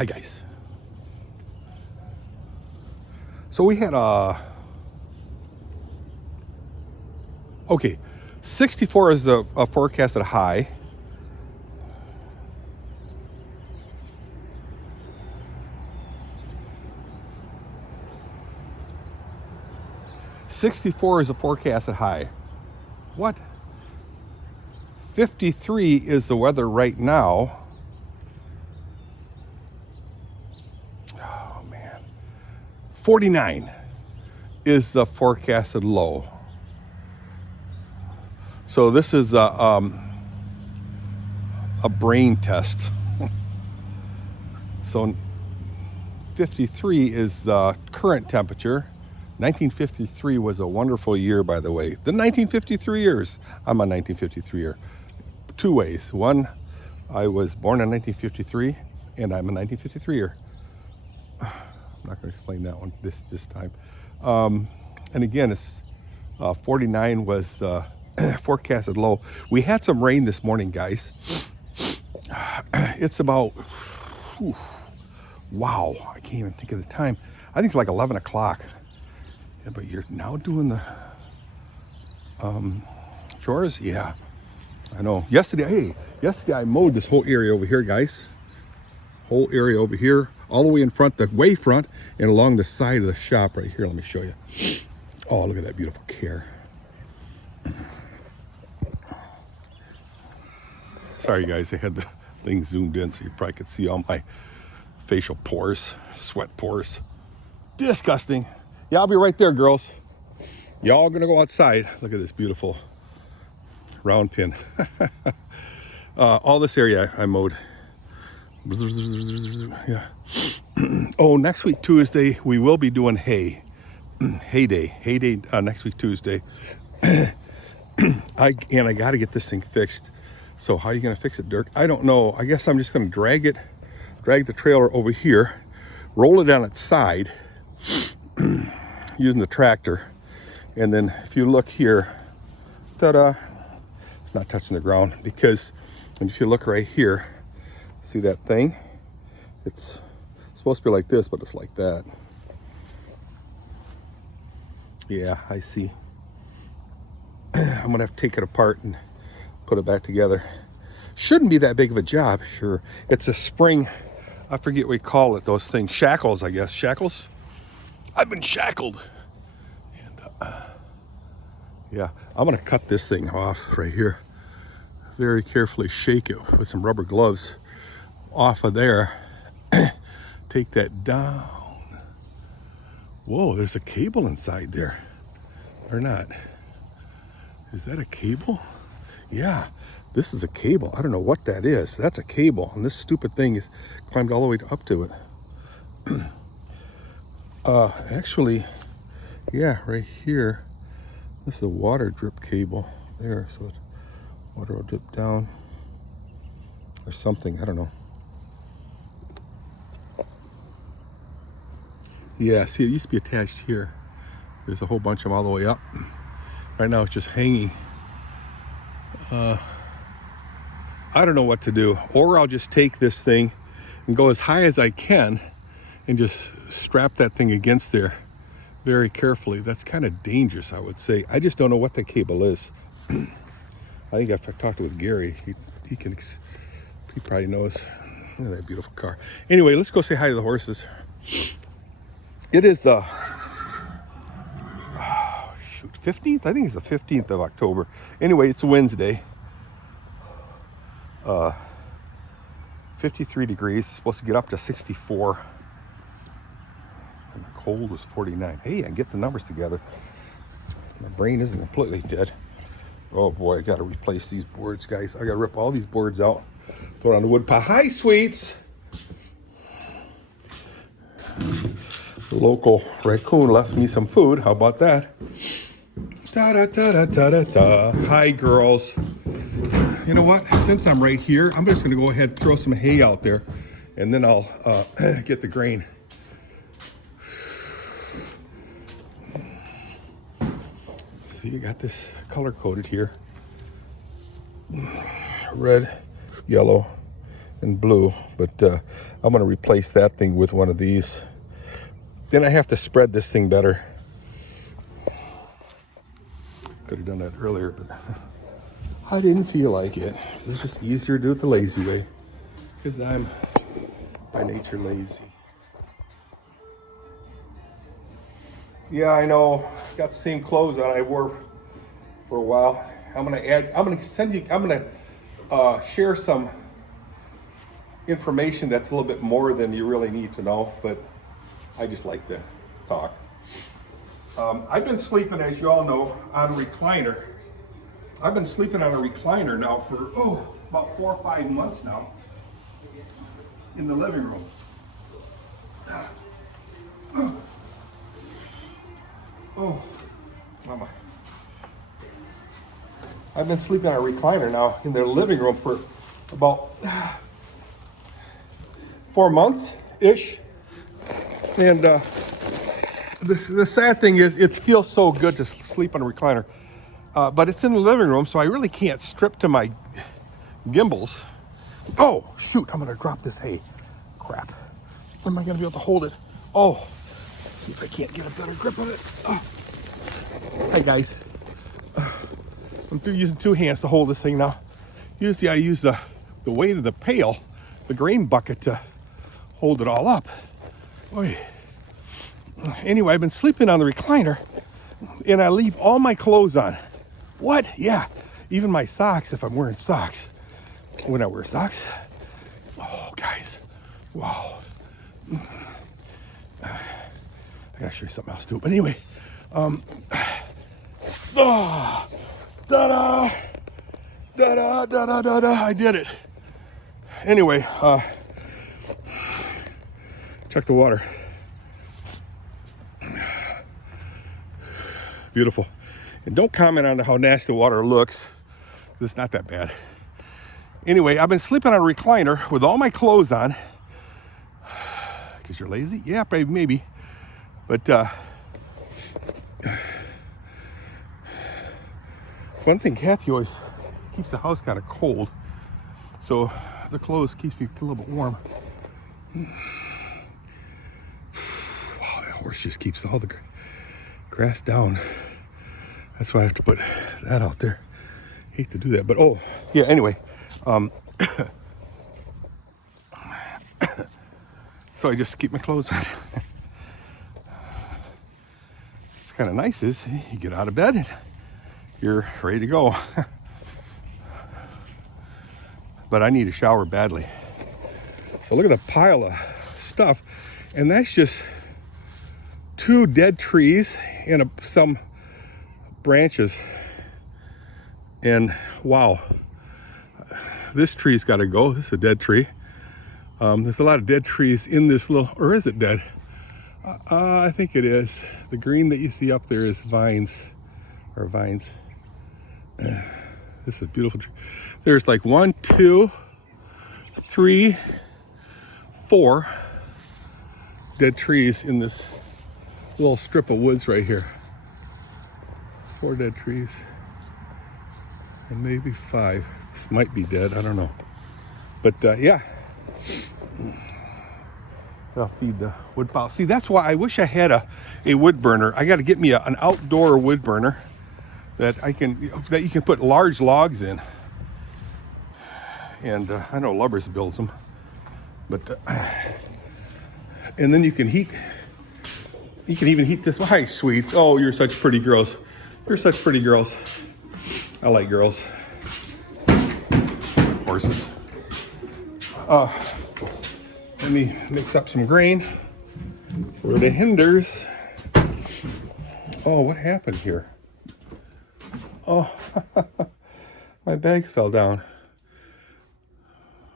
Hi guys. So we had okay, 64 is a forecasted high. $64 is a forecasted high. What? 53 is the weather right now. Oh man. 49 is the forecasted low. So this is a brain test. So 53 is the current temperature. 1953 was a wonderful year, by the way. The 1953 years. I'm a 1953 year. Two ways. One, I was born in 1953, and I'm a 1953 year. I'm not going to explain that one this time. And again, it's 49 was the forecasted low. We had some rain this morning, guys. It's about, whew, wow, I can't even think of the time. I think it's like 11 o'clock. Yeah, but you're now doing the chores? Yeah, I know. Yesterday I mowed this whole area over here, guys. Whole area over here, all the way in front, the way front, and along the side of the shop right here. Let me show you. Oh, look at that beautiful care. Sorry, guys, I had the thing zoomed in so you probably could see all my facial pores, sweat pores. Disgusting. Yeah, I'll be right there, girls. Y'all gonna go outside. Look at this beautiful round pin. All this area I mowed. Yeah. Oh, next week Tuesday we will be doing hay. Hay day next week Tuesday. I got to get this thing fixed. So how are you gonna fix it, Dirk? I don't know. I guess I'm just gonna drag the trailer over here, roll it on its side using the tractor, and then if you look here, ta-da, it's not touching the ground, because if you look right here, see that thing? It's supposed to be like this, but it's like that. Yeah, I see. I'm gonna have to take it apart and put it back together. Shouldn't be that big of a job, sure. It's a spring, I forget what we call it, those things, shackles, I guess. Shackles? I've been shackled. And yeah, I'm gonna cut this thing off right here. Very carefully shake it with some rubber gloves off of there. Take that down. Whoa, there's a cable inside there. Or not. Is that a cable? Yeah, this is a cable. I don't know what that is. That's a cable, and this stupid thing is climbed all the way up to it. Actually, yeah, right here, this is a water drip cable there, so water will drip down or something, I don't know. Yeah, see, it used to be attached here. There's a whole bunch of them all the way up. Right now it's just hanging. I don't know what to do, or I'll just take this thing and go as high as I can and just strap that thing against there very carefully. That's kind of dangerous, I would say. I just don't know what that cable is. I think if I talked with Gary, he probably knows. Look at that beautiful car. Anyway, let's go say hi to the horses. It is the 15th? I think it's the 15th of October. Anyway, it's a Wednesday. 53 degrees. It's supposed to get up to 64. And the cold was 49. Hey, I can get the numbers together. My brain isn't completely dead. Oh boy, I gotta replace these boards, guys. I gotta rip all these boards out, throw it on the wood pile. Hi, sweets! The local raccoon left me some food. How about that? Da da da da da da da. Hi, girls. You know what? Since I'm right here, I'm just gonna go ahead and throw some hay out there, and then I'll get the grain. So you got this color coded here. Red, yellow, and blue, but I'm going to replace that thing with one of these. Then I have to spread this thing better. Could have done that earlier, but I didn't feel like it. It's just easier to do it the lazy way, because I'm by nature lazy. Yeah, I know. Got the same clothes on I wore for a while. I'm gonna share some information that's a little bit more than you really need to know, but I just like to talk. I've been sleeping, as you all know, on a recliner. I've been sleeping on a recliner now for about 4 or 5 months now in the living room. Oh, mama. I've been sleeping on a recliner now in the living room for about 4 months-ish. And the sad thing is, it feels so good to sleep on a recliner. But it's in the living room, so I really can't strip to my gimbals. Oh, shoot, I'm gonna drop this hay. Crap. Am I gonna be able to hold it? Oh, see if I can't get a better grip of it. Oh. Hey guys. I'm using 2 hands to hold this thing now. Usually I use the weight of the pail, the grain bucket, to hold it all up. Oy. Anyway, I've been sleeping on the recliner, and I leave all my clothes on. What? Yeah, even my socks if I'm wearing socks. When I wear socks. Oh, guys. Wow. I gotta show you something else too. But anyway, da-da! Da-da, da-da, da-da, I did it. Anyway, check the water. Beautiful. And don't comment on how nasty the water looks, because it's not that bad. Anyway, I've been sleeping on a recliner with all my clothes on. Because you're lazy? Yeah, maybe. But one thing, Kathy always keeps the house kind of cold, so the clothes keeps me a little bit warm. Wow, that horse just keeps all the grass down. That's why I have to put that out there. Hate to do that, but oh yeah. Anyway, so I just keep my clothes on. It's kind of nice is you get out of bed and you're ready to go. But I need a shower badly. So look at the pile of stuff, and that's just 2 dead trees and some branches. And wow, this tree's got to go. This is a dead tree. There's a lot of dead trees in this little, or is it dead? I think it is. The green that you see up there is vines, or vines. This is a beautiful tree. There's like 1, 2, 3, 4 dead trees in this little strip of woods right here. 4 dead trees, and maybe 5. This might be dead, I don't know. But yeah, I'll feed the wood pile. See, that's why I wish I had a wood burner. I got to get me an outdoor wood burner that you can put large logs in. And I know Lubbers builds them, but and then you can even heat this. Hi, sweets. Oh, you're such pretty girls. You're such pretty girls. I like girls. Horses. Let me mix up some grain for the hinders. Oh, what happened here? Oh, my bags fell down.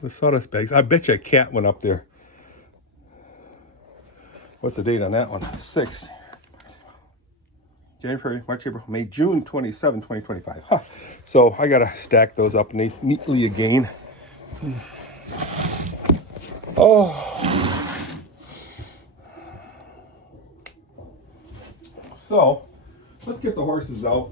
The sawdust bags. I bet you a cat went up there. What's the date on that one? 6. January, March, April, May, June 27, 2025. Huh. So I gotta stack those up neatly again. Oh. So let's get the horses out.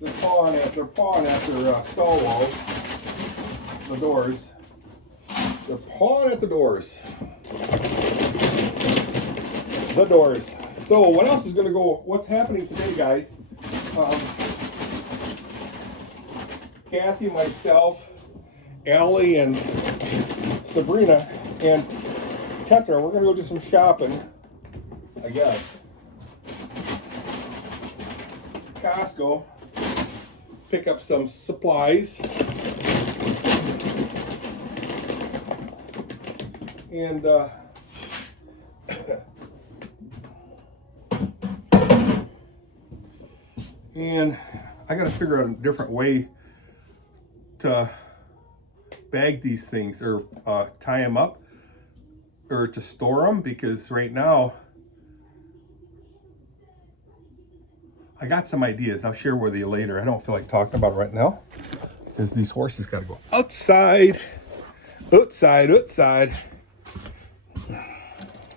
They're pawing at their stall walls. the doors. They're pawing at the doors. The doors. So what else is going to go? What's happening today, guys? Kathy, myself, Allie, and Sabrina, and Tetra, we're going to go do some shopping, I guess. Costco, pick up some supplies, and and I got to figure out a different way to bag these things, or tie them up, or to store them, because right now I got some ideas. I'll share with you later. I don't feel like talking about it right now because these horses got to go outside. Outside.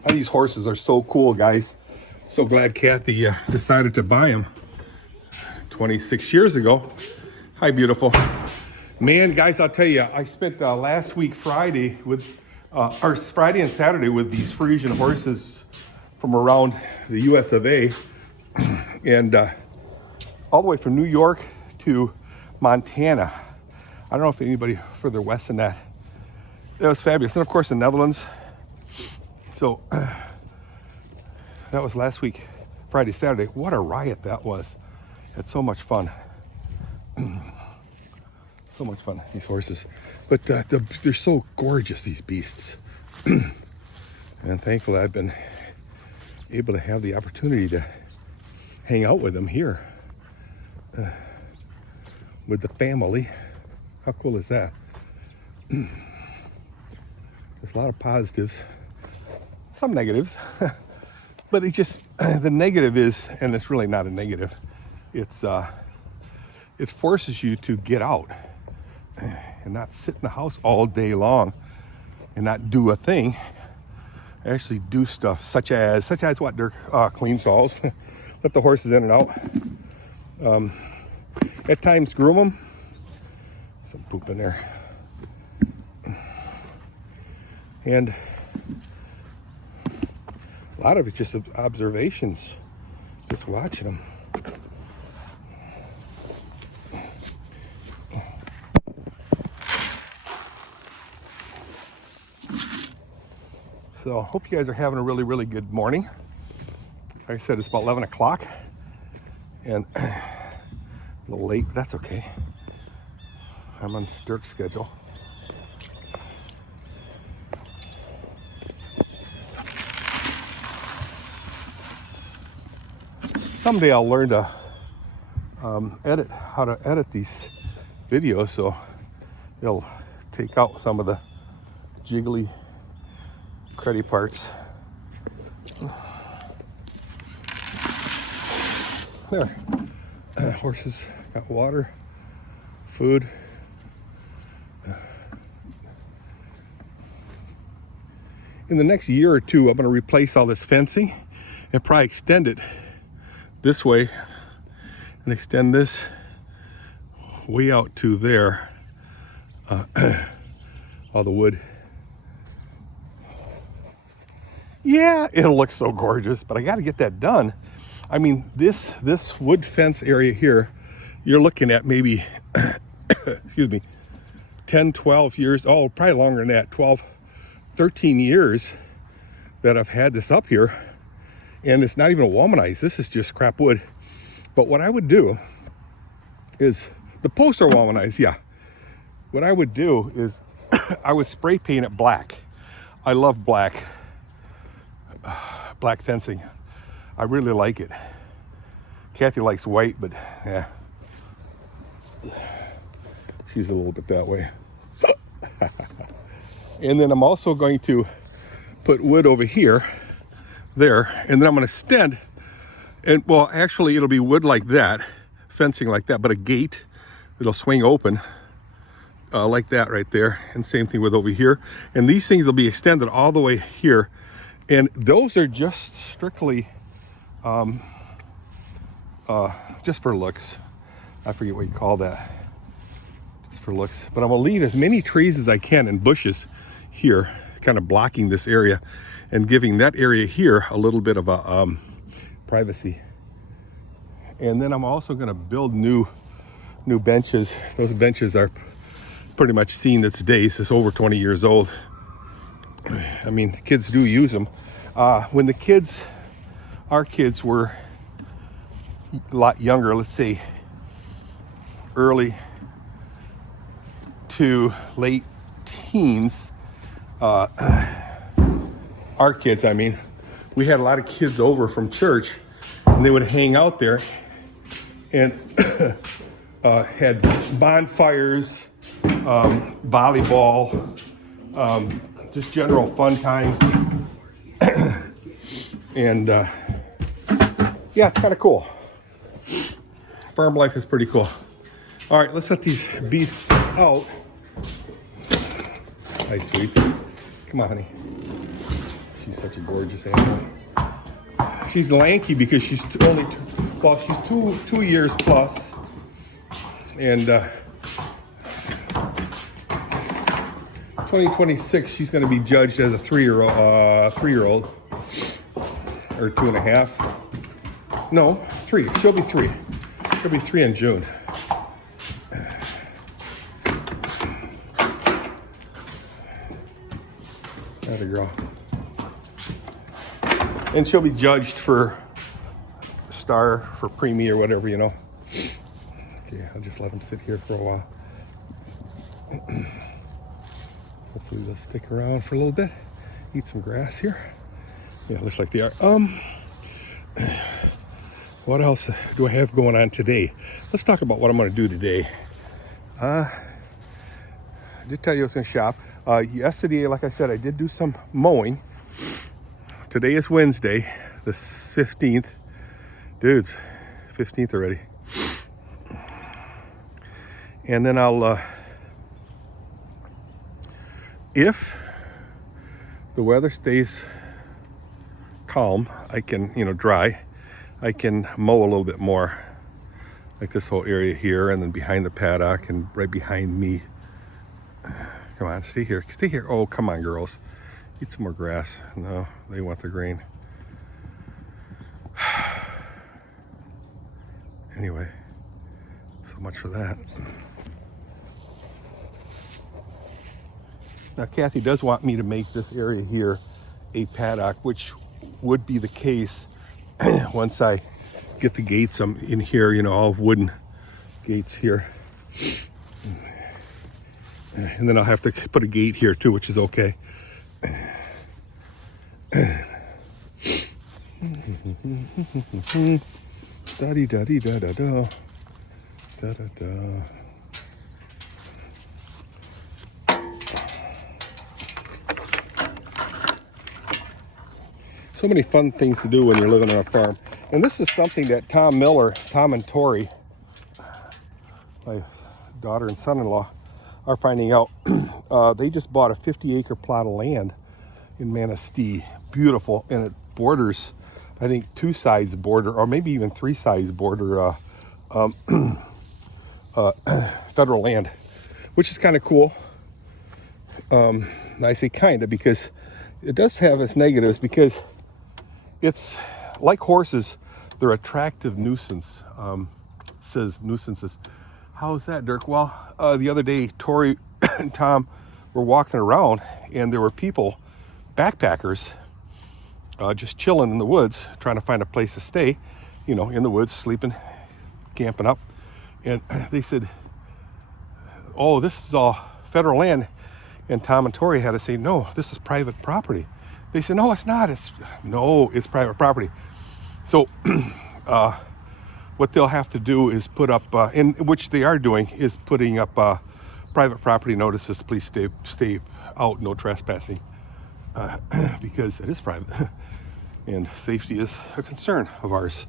These horses are so cool, guys. So glad Kathy decided to buy them 26 years ago. Hi, beautiful. Man, guys, I'll tell you, I spent last week Friday with, or Friday and Saturday with these Frisian horses from around the US of A. And all the way from New York to Montana. I don't know if anybody further west than that. That was fabulous. And of course, the Netherlands. So that was last week, Friday, Saturday. What a riot that was. Had so much fun. So much fun, these horses. But they're so gorgeous, these beasts. And thankfully, I've been able to have the opportunity to hang out with them here with the family. How cool is that? There's a lot of positives, some negatives, but it just, the negative is, and it's really not a negative, it's it forces you to get out and not sit in the house all day long and not do a thing. Actually do stuff such as what, Dirk? Clean stalls. Let the horses in and out. At times groom them. Some poop in there. And a lot of it's just observations, just watching them. So I hope you guys are having a really, really good morning. Like I said, it's about 11 o'clock and a little late, but that's okay. I'm on Dirk's schedule. Someday I'll learn to how to edit these videos so they'll take out some of the jiggly, cruddy parts. There, horses got water, food. In the next year or two, I'm going to replace all this fencing and probably extend it this way and extend this way out to there. All the wood. Yeah, it'll look so gorgeous, but I got to get that done. I mean, this wood fence area here, you're looking at maybe, excuse me, 10, 12 years, oh, probably longer than that, 12, 13 years that I've had this up here. And it's not even a womanized, this is just scrap wood. But what I would do is, the posts are womanized, yeah. What I would do is, I would spray paint it black. I love black fencing. I really like it. Kathy likes white, but yeah, she's a little bit that way. And then I'm also going to put wood over here, there, and then I'm going to extend, and well, actually it'll be wood like that, fencing like that, but a gate that'll swing open like that right there, and same thing with over here. And these things will be extended all the way here, and those are just strictly just for looks. I forget what you call that. Just for looks. But I'm gonna leave as many trees as I can and bushes here, kind of blocking this area and giving that area here a little bit of a privacy. And then I'm also gonna build new benches. Those benches are pretty much seen its days. It's over 20 years old. I mean, kids do use them. When our kids were a lot younger, let's say early to late teens, our kids, I mean, we had a lot of kids over from church, and they would hang out there and had bonfires, volleyball, just general fun times. And yeah, it's kind of cool. Farm life is pretty cool. All right, let's let these beasts out. Hi, sweets. Come on, honey. She's such a gorgeous animal. She's lanky because she's only she's two years plus. And 2026, she's going to be judged as a three-year-old, or 2.5. No, 3. She'll be 3. She'll be 3 in June. Atta girl. And she'll be judged for star, for preemie or whatever, you know. Okay, I'll just let them sit here for a while. Hopefully they'll stick around for a little bit. Eat some grass here. Yeah, looks like they are. What else do I have going on today? Let's talk about what I'm going to do today. I did tell you I was going to shop. Yesterday, like I said, I did do some mowing. Today is Wednesday, the 15th. Dudes, 15th already. And then I'll, if the weather stays calm, I can, dry, I can mow a little bit more, like this whole area here, and then behind the paddock and right behind me. Come on, stay here, stay here. Oh, come on, girls. Eat some more grass. No, they want the grain. Anyway, so much for that. Now, Kathy does want me to make this area here a paddock, which would be the case once I get the gates in here, all wooden gates here. And then I'll have to put a gate here too, which is okay. Da-dee-da-dee-da-da-da. Da-da-da. So many fun things to do when you're living on a farm. And this is something that Tom and Tori, my daughter and son-in-law, are finding out. They just bought a 50-acre plot of land in Manistee. Beautiful. And it borders, I think, 2 sides border, or maybe even 3 sides border federal land, which is kind of cool. I say kind of because it does have its negatives, because it's like horses, they're attractive nuisance. Says nuisances. How is that, Dirk? Well, the other day, Tori and Tom were walking around, and there were people, backpackers, just chilling in the woods, trying to find a place to stay, in the woods, sleeping, camping up. And they said, oh, this is all federal land. And Tom and Tori had to say, no, this is private property. They said, no, it's not. It's private property. So what they'll have to do is put up, in which they are doing, is putting up private property notices. Please stay out, no trespassing, because it is private, and safety is a concern of ours.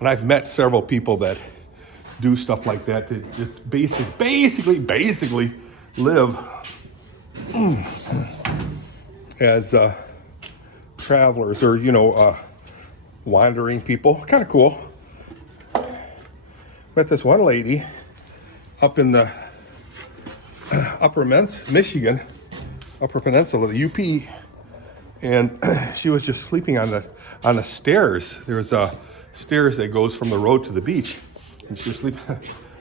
And I've met several people that do stuff like that. That just basically live as travelers, or wandering people. Kind of cool. Met this one lady up in the Upper Michigan, Upper Peninsula, the UP, and she was just sleeping on the stairs. There's a stairs that goes from the road to the beach, and she was sleeping.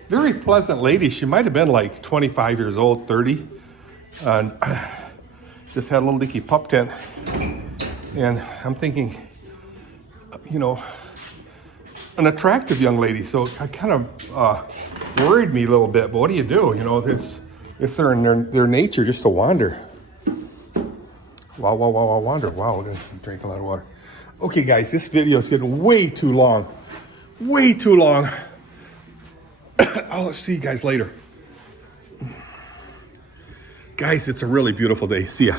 Very pleasant lady. She might have been like 25 years old, 30, and just had a little dinky pup tent. And I'm thinking, you know, an attractive young lady. So I kind of worried me a little bit. But what do? You know, it's their nature just to wander. Wow, wander. Wow, we're gonna drink a lot of water. Okay, guys, this video is getting way too long. Way too long. I'll see you guys later. Guys, it's a really beautiful day. See ya.